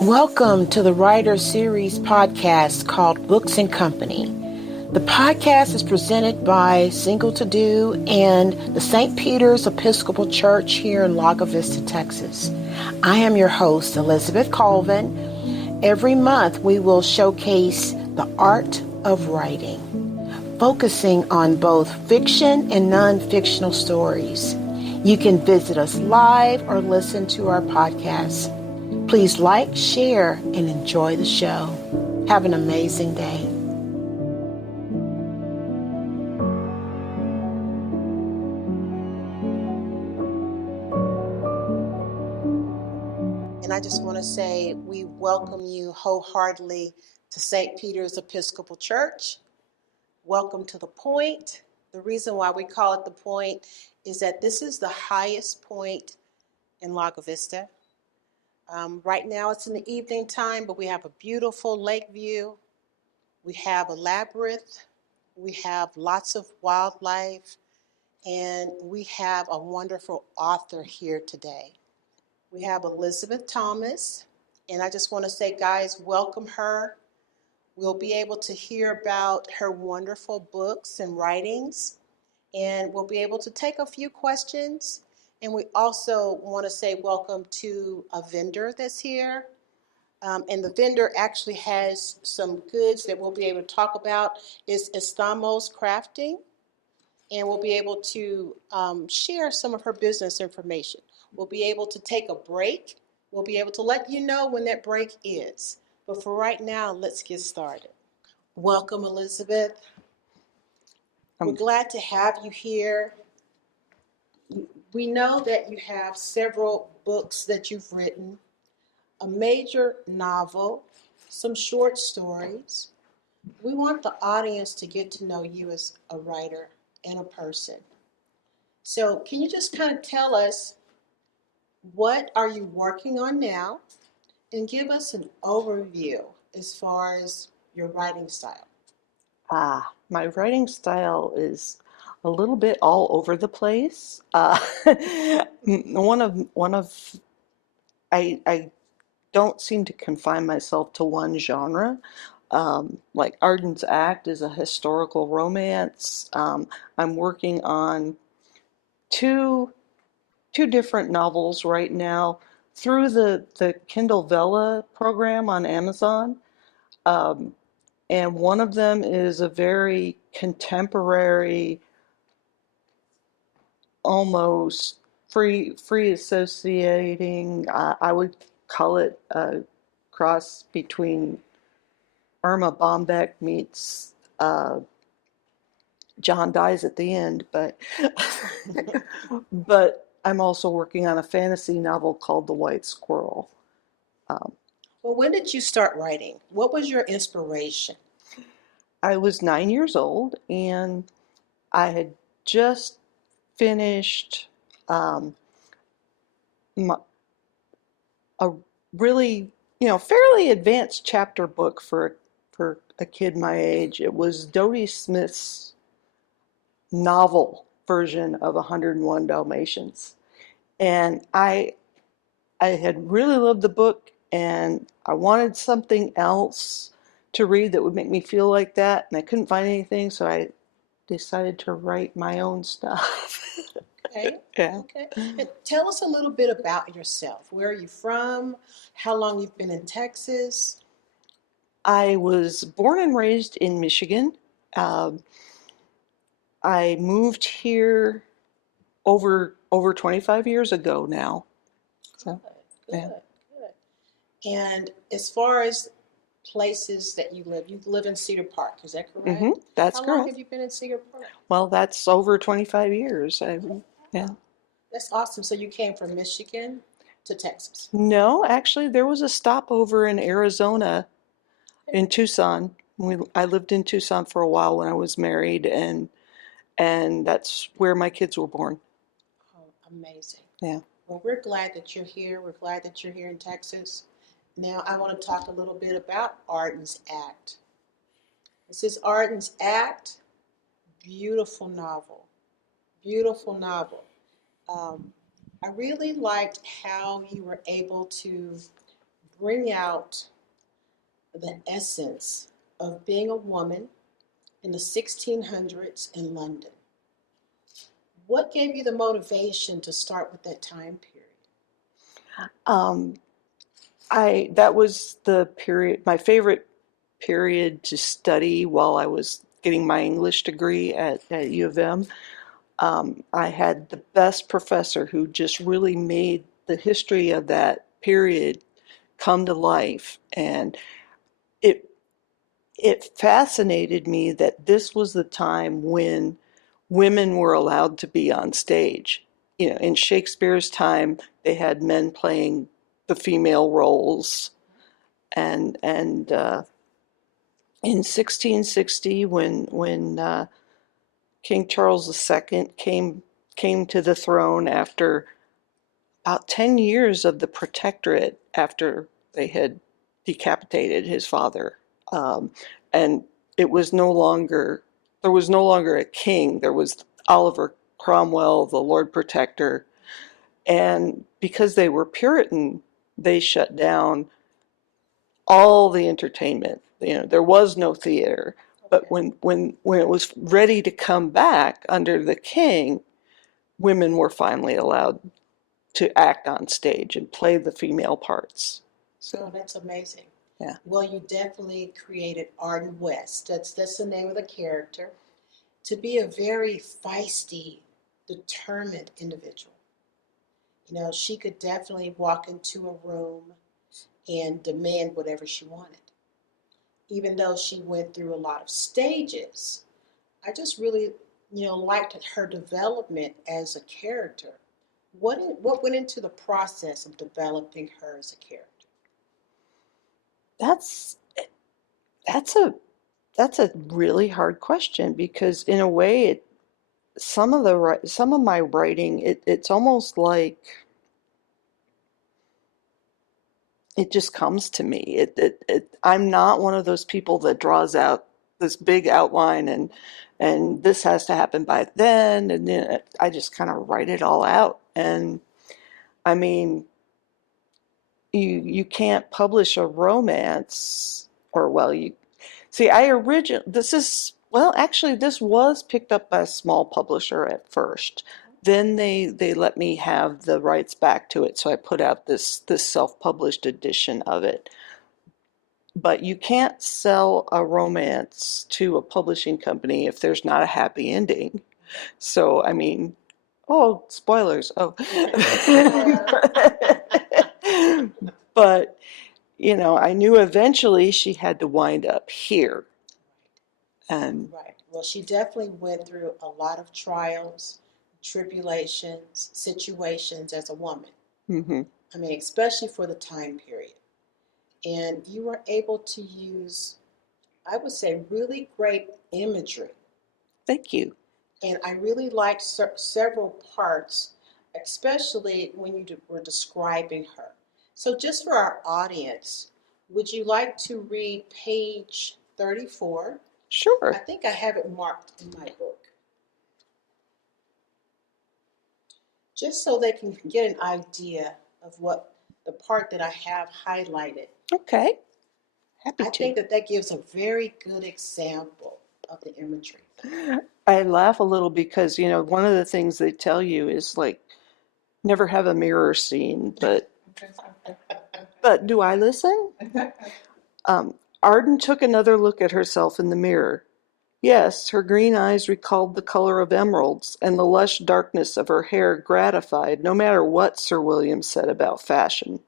Welcome to the Writer Series podcast called Books and Company. The podcast is presented by Single To Do and the St. Peter's Episcopal Church here in Lago Vista, Texas. I am your host, Elizabeth Colvin. Every month we will showcase the art of writing, focusing on both fiction and non-fictional stories. You can visit us live or listen to our podcast. Please like, share, and enjoy the show. Have an amazing day. And I just want to say we welcome you wholeheartedly to St. Peter's Episcopal Church. Welcome to The Point. The reason why we call it The Point is that this is the highest point in Lago Vista. Right now it's in the evening time, but we have a beautiful lake view. We have a labyrinth. We have lots of wildlife. And we have a wonderful author here today. We have Elizabeth Thomas. And I just want to say, guys, welcome her. We'll be able to hear about her wonderful books and writings. And we'll be able to take a few questions. And we also want to say welcome to a vendor that's here. And the vendor actually has some goods that we'll be able to talk about. It's Estamos Crafting. And we'll be able to share some of her business information. We'll be able to take a break. We'll be able to let you know when that break is. But for right now, let's get started. Welcome, Elizabeth. We're glad to have you here. We know that you have several books that you've written, a major novel, some short stories. We want the audience to get to know you as a writer and a person. So can you just kind of tell us what are you working on now and give us an overview as far as your writing style? My writing style is a little bit all over the place. I don't seem to confine myself to one genre. Like Arden's Act is a historical romance. I'm working on two different novels right now through the Kindle Vella program on Amazon. And one of them is a very contemporary, almost free associating. I would call it a cross between Irma Bombeck meets John Dies at the End, but but I'm also working on a fantasy novel called The White Squirrel. Well, when did you start writing? What was your inspiration? I was 9 years old, and I had just finished my, a really, fairly advanced chapter book for a kid my age. It was Dodie Smith's novel version of 101 Dalmatians. And I had really loved the book, and I wanted something else to read that would make me feel like that, and I couldn't find anything, so I decided to write my own stuff. Okay. Yeah. Okay. And tell us a little bit about yourself. Where are you from? How long you've been in Texas? I was born and raised in Michigan. Um, I moved here over 25 years ago now. So, Good, yeah. good. And as far as places that you live in Cedar Park, is that correct? That's How long correct. have you been in Cedar Park? Well, that's over 25 years. Yeah. That's awesome. So you came from Michigan to Texas. No, actually, there was a stopover in Arizona, in Tucson. I lived in Tucson for a while when I was married, and that's where my kids were born. Oh, amazing. Yeah. Well, we're glad that you're here. We're glad that you're here in Texas. Now, I want to talk a little bit about Arden's Act. This is Arden's Act. Beautiful novel. Beautiful novel. I really liked how you were able to bring out the essence of being a woman in the 1600s in London. What gave you the motivation to start with that time period? Um, that was the period, my favorite period to study while I was getting my English degree at U of M. I had the best professor who just really made the history of that period come to life, and it it fascinated me that this was the time when women were allowed to be on stage. You know, in Shakespeare's time, they had men playing the female roles, and in 1660, when King Charles II came to the throne after about 10 years of the protectorate, after they had decapitated his father. And it was no longer, there was no longer a king. There was Oliver Cromwell, the Lord Protector. And because they were Puritan, they shut down all the entertainment. You know, there was no theater. But when it was ready to come back under the king, women were finally allowed to act on stage and play the female parts. So that's amazing. Yeah. Well, you definitely created Arden West. That's the name of the character. To be a very feisty, determined individual. You know, she could definitely walk into a room and demand whatever she wanted. Even though she went through a lot of stages, I just really, liked her development as a character. What went into the process of developing her as a character? That's that's a that's a really hard question, because in a way some of my writing, it's almost like it just comes to me. I'm not one of those people that draws out this big outline, and this has to happen by then, and then I just kind of write it all out. And I mean, you can't publish a romance, or well, you see, actually, this was picked up by a small publisher at first. Then they let me have the rights back to it, so I put out this self-published edition of it. But you can't sell a romance to a publishing company if there's not a happy ending. So, I mean, oh, spoilers. Oh. But, I knew eventually she had to wind up here. And Right. Well, she definitely went through a lot of trials, tribulations, situations as a woman. mhm. I mean, especially for the time period. And you were able to use, I would say, really great imagery. Thank you. And I really liked several parts, especially when you were describing her. So, just for our audience, would you like to read page 34? Sure. I think I have it marked in my book, just so they can get an idea of what the part that I have highlighted. Okay. Happy I to. think that gives a very good example of the imagery. I laugh a little because, one of the things they tell you is like never have a mirror scene, but do I listen? Arden took another look at herself in the mirror. Yes, her green eyes recalled the color of emeralds, and the lush darkness of her hair gratified no matter what Sir William said about fashion.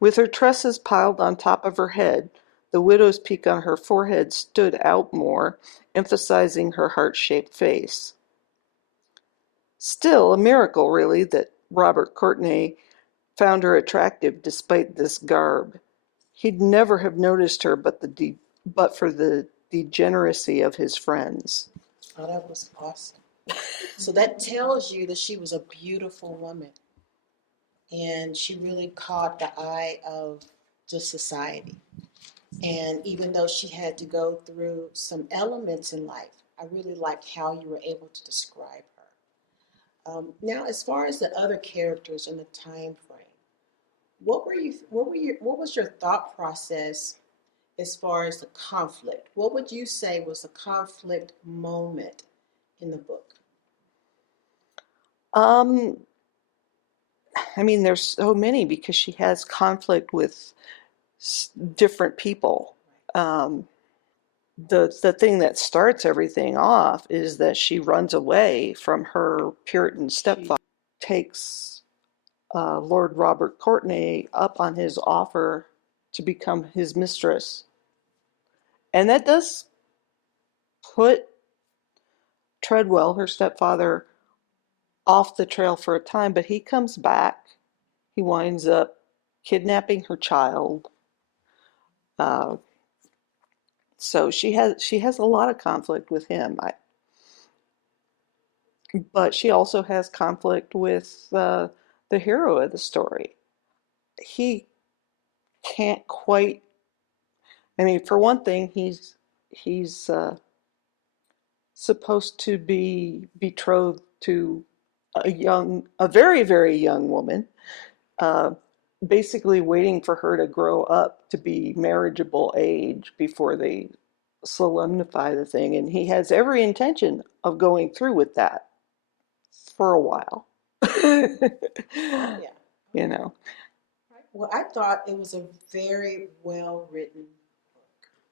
With her tresses piled on top of her head, the widow's peak on her forehead stood out more, emphasizing her heart-shaped face. Still, a miracle, really, that Robert Courtenay found her attractive despite this garb. He'd never have noticed her but for the degeneracy of his friends. Oh, that was awesome. So that tells you that she was a beautiful woman. And she really caught the eye of the society. And even though she had to go through some elements in life, I really like how you were able to describe her. Now, as far as the other characters in the time frame, What was your thought process as far as the conflict? What would you say was a conflict moment in the book? Um, I mean, there's so many because she has conflict with different people. Um, the thing that starts everything off is that she runs away from her Puritan stepfather, takes Lord Robert Courtenay up on his offer to become his mistress. And that does put Treadwell, her stepfather, off the trail for a time, but he comes back. He winds up kidnapping her child. Uh, so she has a lot of conflict with him. But she also has conflict with the hero of the story. He can't quite. I mean, for one thing, he's supposed to be betrothed to a very, very young woman, uh, basically waiting for her to grow up to be marriageable age before they solemnify the thing. And he has every intention of going through with that for a while. Yeah. You know. Right. Well, I thought it was a very well written book.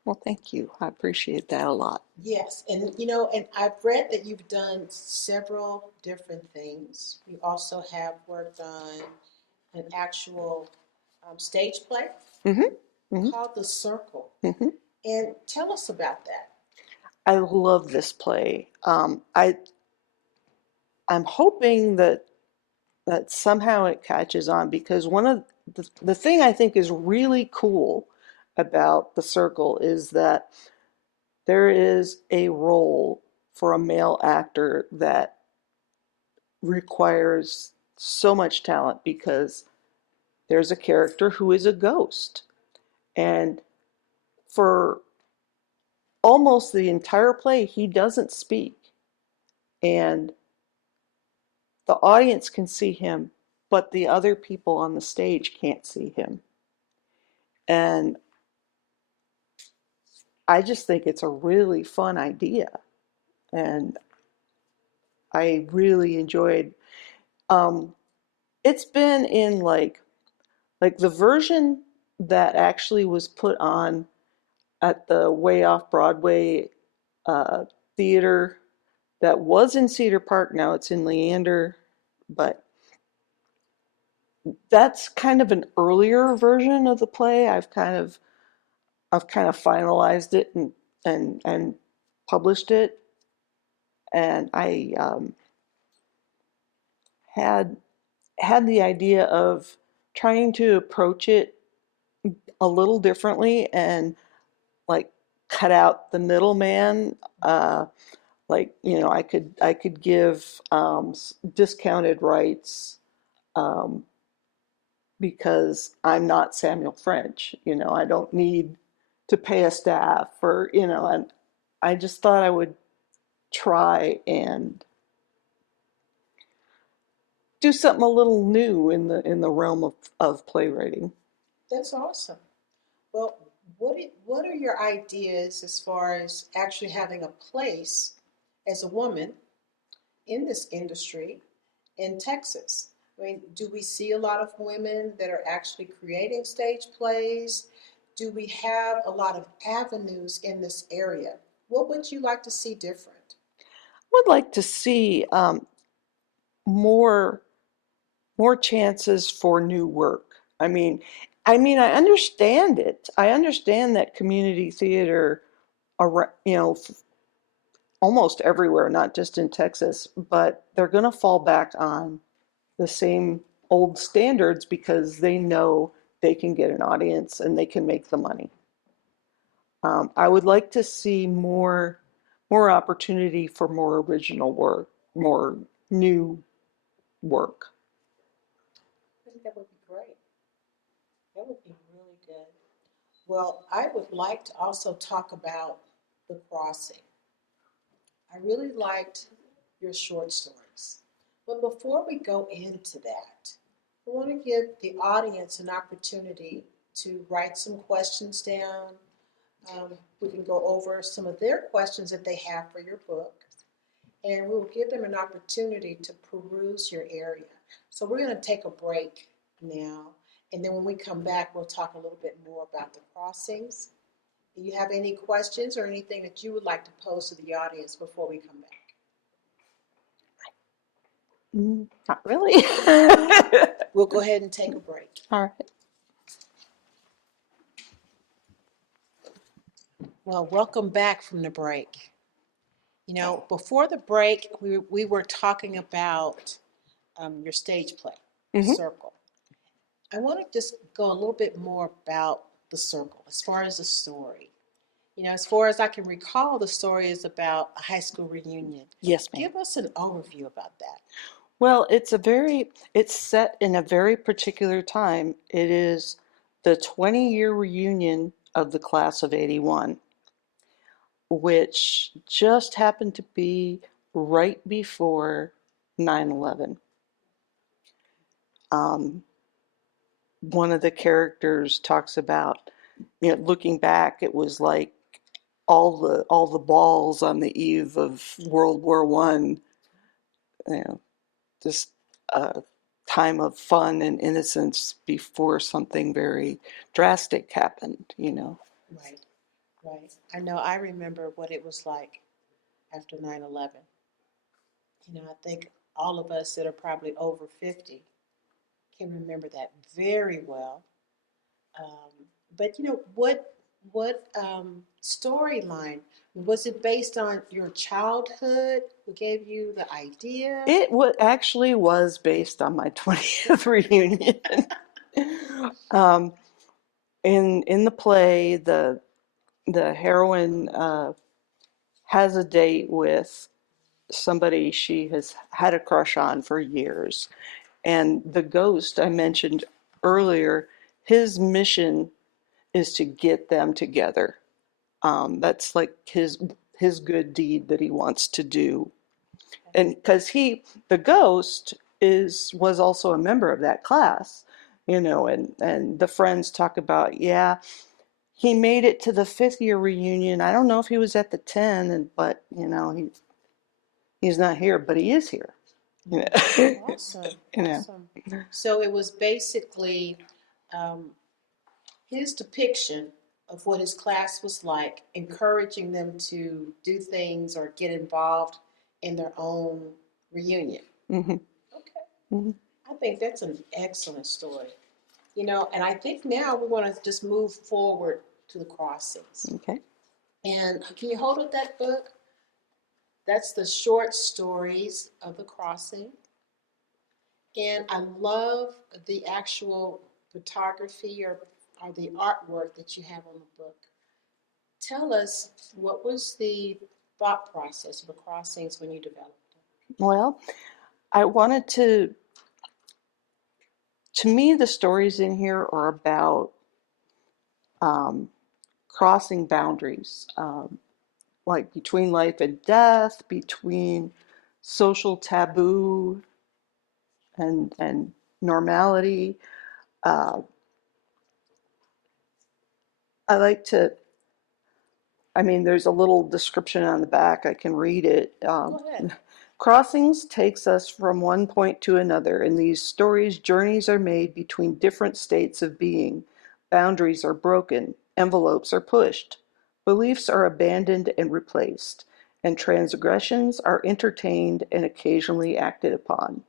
Well, thank you. I appreciate that a lot. Yes, and and I've read that you've done several different things. You also have worked on an actual stage play Hmm. Hmm. called The Circle. Hmm. And tell us about that. I love this play. I'm hoping that somehow it catches on because one of the thing I think is really cool about The Circle is that there is a role for a male actor that requires so much talent because there's a character who is a ghost. And for almost the entire play, he doesn't speak. And the audience can see him, but the other people on the stage can't see him. And I just think it's a really fun idea. And I really enjoyed um, it's been in like the version that actually was put on at the Way Off Broadway uh, theater that was in Cedar Park. Now it's in Leander, but that's kind of an earlier version of the play. I've kind of finalized it and published it, and I had had the idea of trying to approach it a little differently and like cut out the middleman. Like I could give discounted rights um, because I'm not Samuel French. I don't need to pay a staff and I just thought I would try and do something a little new in the realm of playwriting. That's awesome. Well, what are your ideas as far as actually having a place as a woman in this industry in Texas? I mean, do we see a lot of women that are actually creating stage plays? Do we have a lot of avenues in this area? What would you like to see different? Would like to see more more chances for new work. I understand it. I understand that community theater, almost everywhere, not just in Texas, but they're going to fall back on the same old standards because they know they can get an audience and they can make the money. I would like to see more opportunity for more original work, more new work. I think that would be great. That would be really good. Well, I would like to also talk about The Crossing. I really liked your short stories. But before we go into that, I want to give the audience an opportunity to write some questions down. We can go over some of their questions that they have for your book, and we'll give them an opportunity to peruse your area. So we're going to take a break now, and then when we come back, we'll talk a little bit more about the crossings. Do you have any questions or anything that you would like to pose to the audience before we come back? Not really. We'll go ahead and take a break. All right. Well, welcome back from the break. You know, before the break, we were talking about your stage play, Circle. I want to just go a little bit more about the Circle as far as the story. You know, as far as I can recall, the story is about a high school reunion. Yes, ma'am. Give us an overview about that. Well, it's set in a very particular time. It is the 20-year reunion of the class of 81, which just happened to be right before 9/11. One of the characters talks about, looking back, it was like all the balls on the eve of World War One, just a time of fun and innocence before something very drastic happened. Right, right. I know I remember what it was like after 9/11. You know, I think all of us that are probably over 50 can remember that very well. Um, but you know, what storyline was it based on your childhood? Who gave you the idea? It actually was based on my 20th reunion. In the play, the heroine has a date with somebody she has had a crush on for years. And the ghost I mentioned earlier, his mission is to get them together. That's like his good deed that he wants to do. And because the ghost was also a member of that class, and the friends talk about, yeah, he made it to the 5th-year reunion. I don't know if he was at the 10, but he's not here, but he is here. Awesome, awesome. So it was basically his depiction of what his class was like, encouraging them to do things or get involved in their own reunion. Mm-hmm. Okay. Mm-hmm. I think that's an excellent story. You know, and I think now we want to just move forward to the crossings. Okay. And can you hold up that book? That's the short stories of the crossing. And I love the actual photography or the artwork that you have on the book. Tell us, what was the thought process of the crossings when you developed them? Well, I wanted to me, the stories in here are about crossing boundaries, like between life and death, between social taboo and normality. Uh, I like to, there's a little description on the back. I can read it. Go ahead. Crossings takes us from one point to another. In these stories, journeys are made between different states of being. Boundaries are broken. Envelopes are pushed. Beliefs are abandoned and replaced. And transgressions are entertained and occasionally acted upon.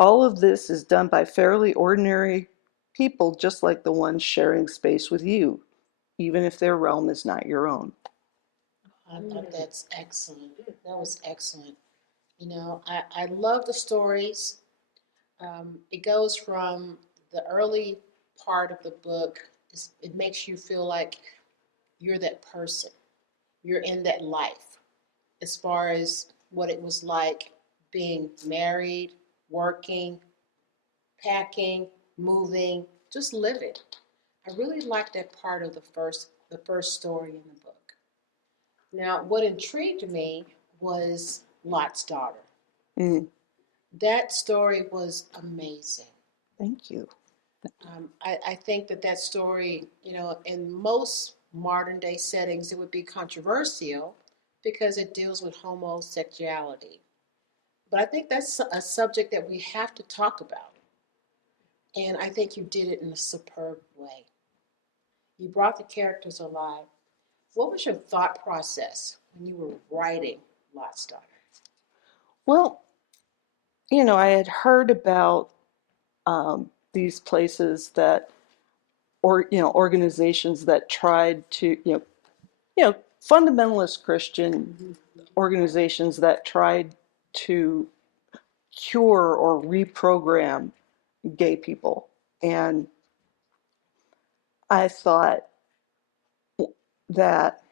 All of this is done by fairly ordinary people, just like the ones sharing space with you, even if their realm is not your own. I thought that's excellent. That was excellent. You know, I love the stories. It goes from the early part of the book, it makes you feel like you're that person, you're in that life, as far as what it was like being married, working, packing, moving, just living. I really liked that part of the first story in the book. Now, what intrigued me was Lot's daughter. Mm. That story was amazing. Thank you. I think that story, in most modern day settings, it would be controversial because it deals with homosexuality. But I think that's a subject that we have to talk about. And I think you did it in a superb way. You brought the characters alive. What was your thought process when you were writing Lot's Daughter? Well, I had heard about these places that, or organizations that tried to, fundamentalist Christian organizations that tried to cure or reprogram gay people. And I thought that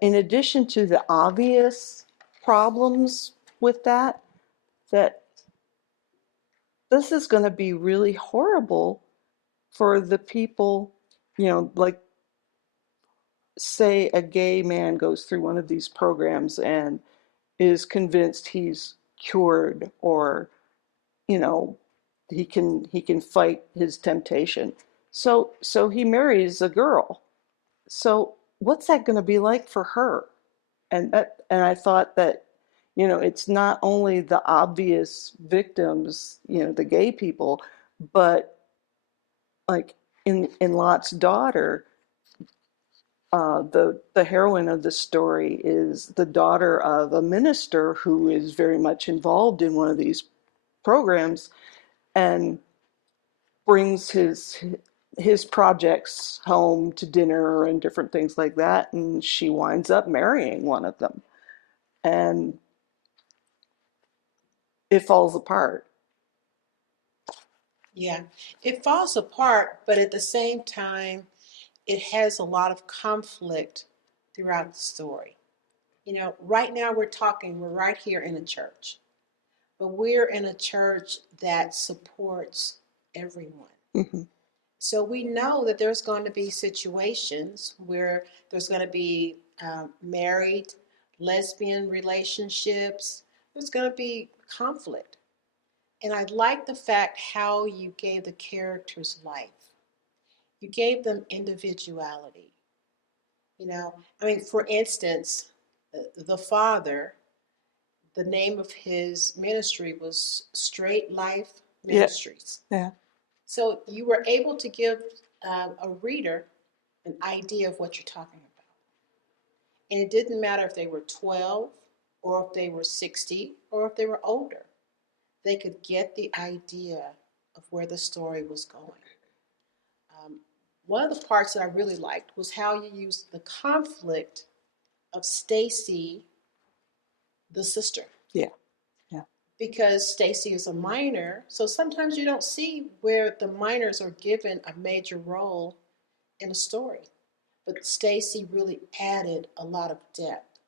in addition to the obvious problems with that this is going to be really horrible for the people, like, say a gay man goes through one of these programs and is convinced he's cured, or you know he can fight his temptation, so he marries a girl. So what's that going to be like for her? And I thought that, it's not only the obvious victims, the gay people, but like in Lot's Daughter, the heroine of the story is the daughter of a minister who is very much involved in one of these programs, and brings his projects home to dinner and different things like that, and she winds up marrying one of them, and it falls apart. Yeah, it falls apart, but at the same time, it has a lot of conflict throughout the story. Right now we're right here in a church, but we're in a church that supports everyone. Mm-hmm. So we know that there's going to be situations where there's going to be married, lesbian relationships, there's going to be conflict. And I like the fact how you gave the characters life. You gave them individuality. For instance, the father, the name of his ministry was Straight Life Yeah. Ministries. Yeah. So you were able to give a reader an idea of what you're talking about. And it didn't matter if they were 12 or if they were 60 or if they were older. They could get the idea of where the story was going. Um, One of the parts that I really liked was how you used the conflict of Stacy, the sister. Yeah. Yeah. Because Stacy is a minor, so sometimes you don't see where the minors are given a major role in a story. But Stacy really added a lot of depth.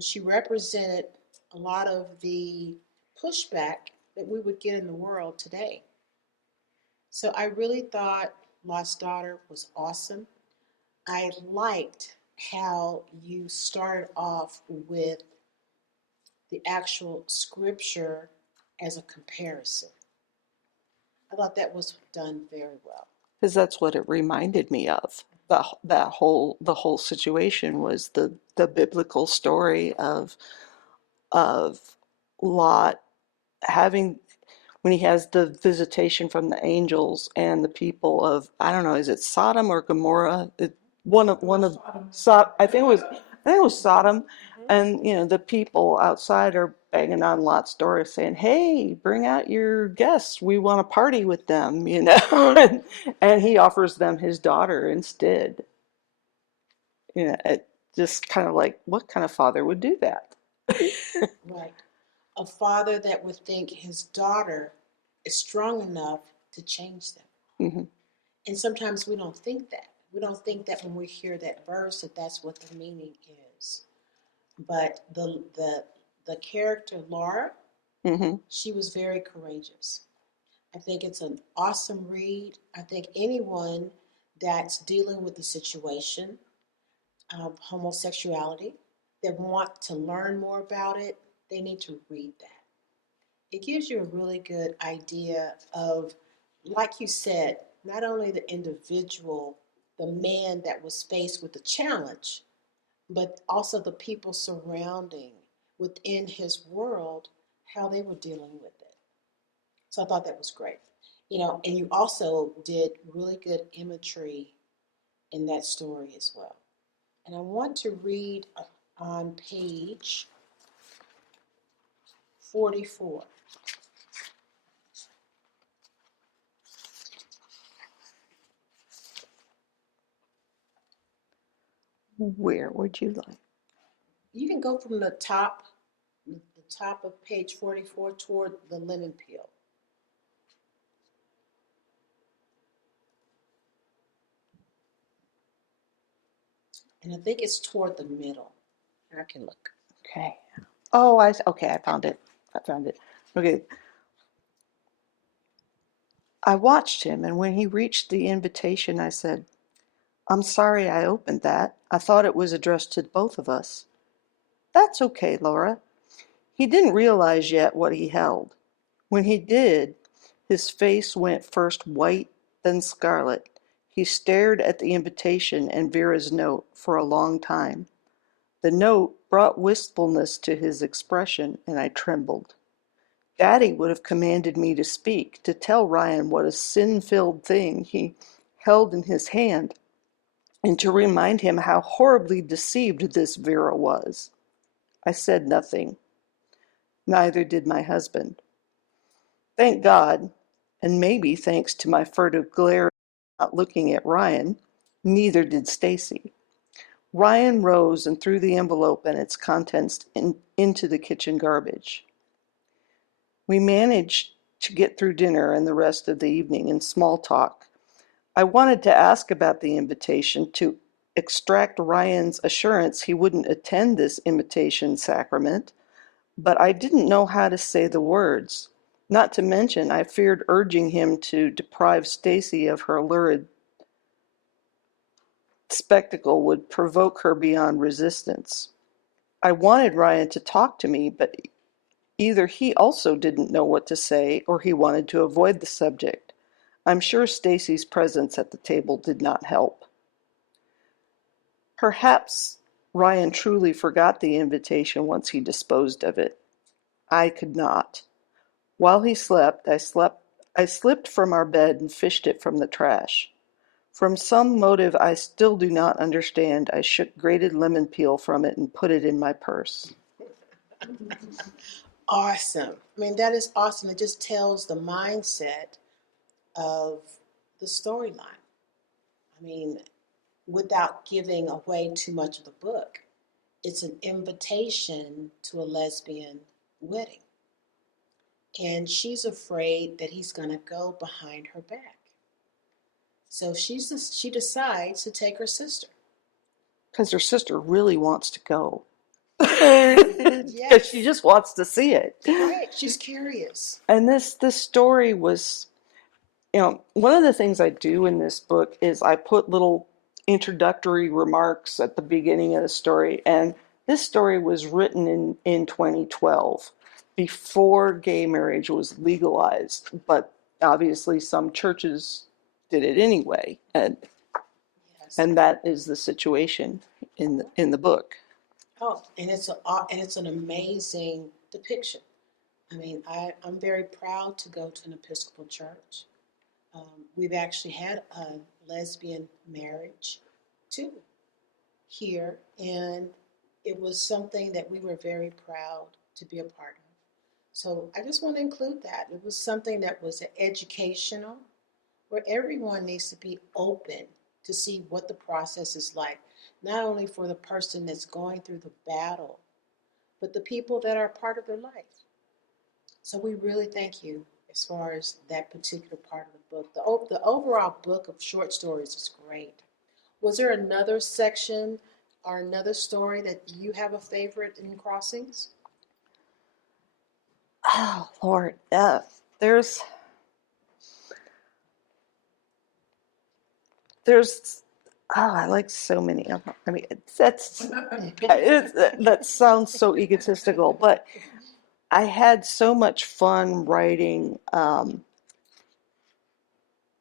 She represented a lot of the pushback that we would get in the world today. So I really thought Lost Daughter was awesome. I liked how you started off with the actual scripture as a comparison. I thought that was done very well. Because that's what it reminded me of. The whole situation was the biblical story of Lot having, when he has the visitation from the angels and the people of, I don't know, is it Sodom or Gomorrah? One of I think it was Sodom, and the people outside are banging on Lot's door saying, "Hey, bring out your guests. We want to party with them," and he offers them his daughter instead. It just kind of like, what kind of father would do that? Right. A father that would think his daughter is strong enough to change them. Hmm. And sometimes we don't think that. We don't think that when we hear that verse that that's what the meaning is. But the character Laura, Hmm. she was very courageous. I think it's an awesome read. I think anyone that's dealing with the situation of homosexuality that want to learn more about it, they need to read that. it gives you a really good idea of, like you said, not only the individual, the man that was faced with the challenge, but also the people surrounding within his world, how they were dealing with it. So I thought that was great. And you also did really good imagery in that story as well. And I want to read on page 44. Where would you like? You can go from the top of page 44 toward the lemon peel. And I think it's toward the middle. I can look. Okay. Oh, okay, I found it. Okay. I watched him, and when he reached the invitation, I said, "I'm sorry I opened that. I thought it was addressed to both of us." "That's okay, Laura." He didn't realize yet what he held. When he did, his face went first white, then scarlet. He stared at the invitation and Vera's note for a long time. The note brought wistfulness to his expression, and I trembled. Daddy would have commanded me to speak, to tell Ryan what a sin-filled thing he held in his hand, and to remind him how horribly deceived this Vera was. I said nothing. Neither did my husband. Thank God, and maybe thanks to my furtive glare not looking at Ryan, neither did Stacy. Ryan rose and threw the envelope and its contents into the kitchen garbage. We managed to get through dinner and the rest of the evening in small talk. I wanted to ask about the invitation, to extract Ryan's assurance he wouldn't attend this imitation sacrament, but I didn't know how to say the words. Not to mention, I feared urging him to deprive Stacy of her lurid spectacle would provoke her beyond resistance. I wanted Ryan to talk to me, but either he also didn't know what to say, or he wanted to avoid the subject. I'm sure Stacy's presence at the table did not help. Perhaps Ryan truly forgot the invitation once he disposed of it. I could not. While he slept, I slipped from our bed and fished it from the trash. From some motive I still do not understand, I shook grated lemon peel from it and put it in my purse. Awesome. I mean, that is awesome. It just tells the mindset of the storyline. I mean, without giving away too much of the book, it's an invitation to a lesbian wedding. And she's afraid that he's going to go behind her back. So she decides to take her sister. Because her sister really wants to go. Because Yes. she just wants to see it. Right. She's curious. And this story was, one of the things I do in this book is I put little introductory remarks at the beginning of the story. And this story was written in 2012, before gay marriage was legalized. But obviously some churches did it anyway. Yes. And that is the situation in the book. Oh, and it's an amazing depiction. I mean, I'm very proud to go to an Episcopal church. We've actually had a lesbian marriage too here, and it was something that we were very proud to be a part of. So I just want to include that. It was something that was educational, where everyone needs to be open to see what the process is like, not only for the person that's going through the battle, but the people that are part of their life. So we really thank you as far as that particular part of the book. The overall book of short stories is great. Was there another section or another story that you have a favorite in Crossings? Oh, Lord. There's I like so many of them. I mean, that sounds so egotistical, but I had so much fun writing A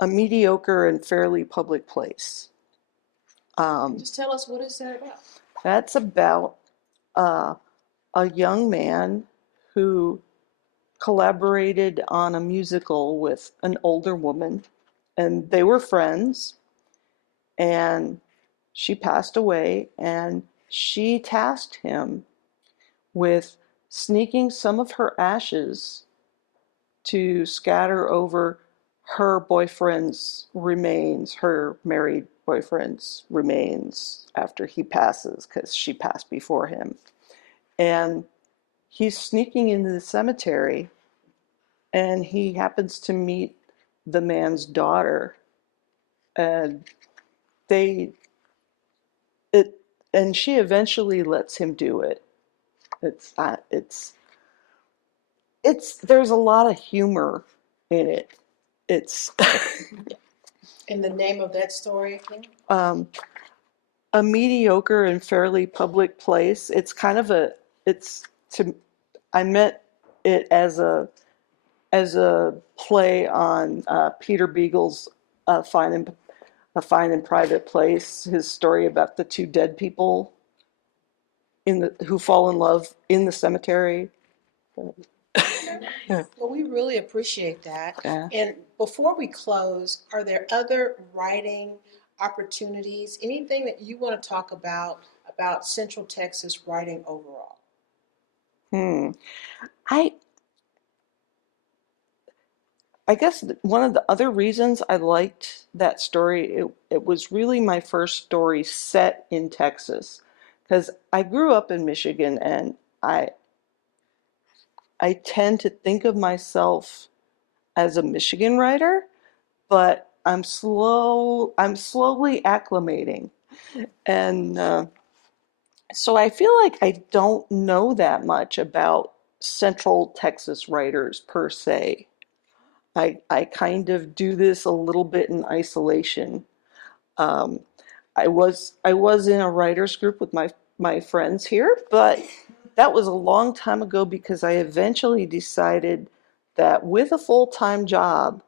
Mediocre and Fairly Public Place. Just tell us, what is that about? That's about uh, a young man who collaborated on a musical with an older woman, and they were friends, and she passed away, and she tasked him with sneaking some of her ashes to scatter over her boyfriend's remains, her married boyfriend's remains after he passes, because she passed before him. And he's sneaking into the cemetery, and he happens to meet the man's daughter, and they it and she eventually lets him do it. It's there's a lot of humor in it. It's And the name of that story again? A Mediocre and Fairly Public Place. It's kind of a it's to I meant it as a play on Peter Beagle's A Fine and Private Place, his story about the two dead people who fall in love in the cemetery. Yeah. Well, we really appreciate that. Yeah. And before we close, are there other writing opportunities, anything that you want to talk about Central Texas writing overall? I I guess one of the other reasons I liked that story, it was really my first story set in Texas, because I grew up in Michigan, and I tend to think of myself as a Michigan writer, but I'm slowly acclimating. And so I feel like I don't know that much about Central Texas writers per se. I kind of do this a little bit in isolation. Um, I was in a writers group with my friends here, but that was a long time ago, because I eventually decided that with a full-time job,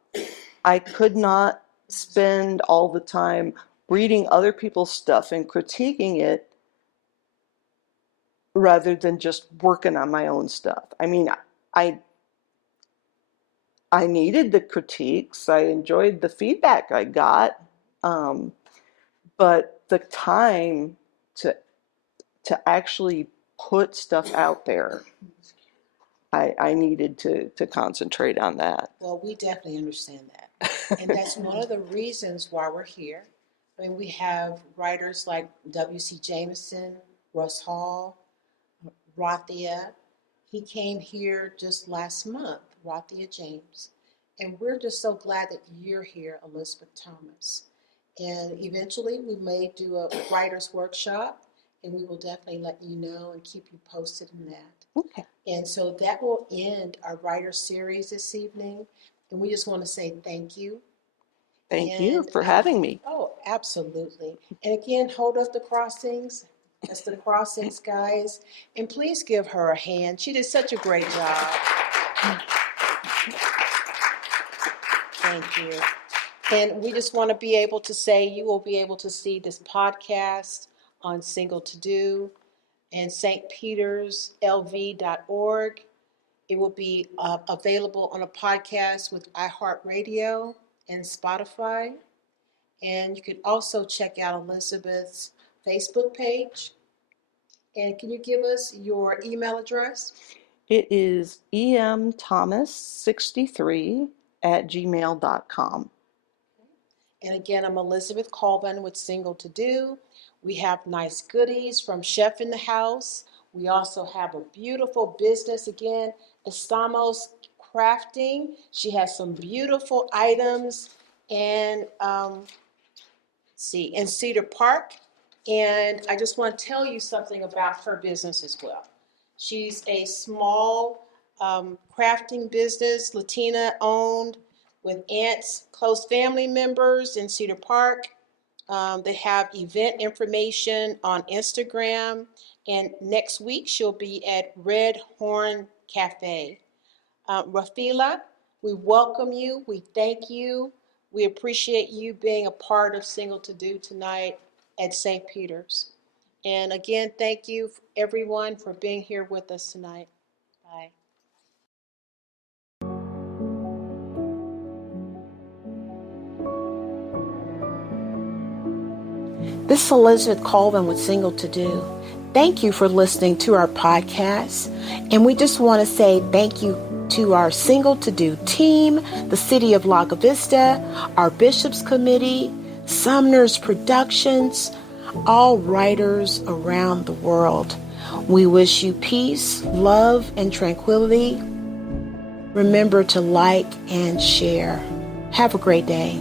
I could not spend all the time reading other people's stuff and critiquing it rather than just working on my own stuff. I mean, I I needed the critiques. I enjoyed the feedback I got, um, but the time to actually put stuff out there, I needed to concentrate on that. Well, we definitely understand that. And that's one of the reasons why we're here. I mean, we have writers like W.C. Jameson, Russ Hall, Rothia. He came here just last month, Rothia James. And we're just so glad that you're here, Elizabeth Thomas. And eventually we may do a writer's workshop, and we will definitely let you know and keep you posted in that. Okay. And so that will end our writer series this evening. And we just want to say thank you. Thank you for having me. Oh, absolutely. And again, hold up the crossings. That's the crossings, guys. And please give her a hand. She did such a great job. Thank you. And we just want to be able to say you will be able to see this podcast on Single To Do and stpeterslv.org. It will be available on a podcast with iHeartRadio and Spotify. And you can also check out Elizabeth's Facebook page. And can you give us your email address? It is emthomas63@gmail.com. And again, I'm Elizabeth Colvin with Single To Do. We have nice goodies from Chef in the House. We also have a beautiful business, again, Estamos Crafting. She has some beautiful items and in Cedar Park. And I just want to tell you something about her business as well. She's a small crafting business, Latina owned, with aunts, close family members in Cedar Park. They have event information on Instagram. And next week she'll be at Red Horn Cafe. Rafila, we welcome you. We thank you. We appreciate you being a part of Single to Do tonight at St. Peter's. And again, thank you everyone for being here with us tonight. Bye. This is Elizabeth Colvin with Single to Do. Thank you for listening to our podcast. And we just want to say thank you to our Single to Do team, the City of Lago Vista, our Bishops Committee, Sumner's Productions, all writers around the world. We wish you peace, love, and tranquility. Remember to like and share. Have a great day.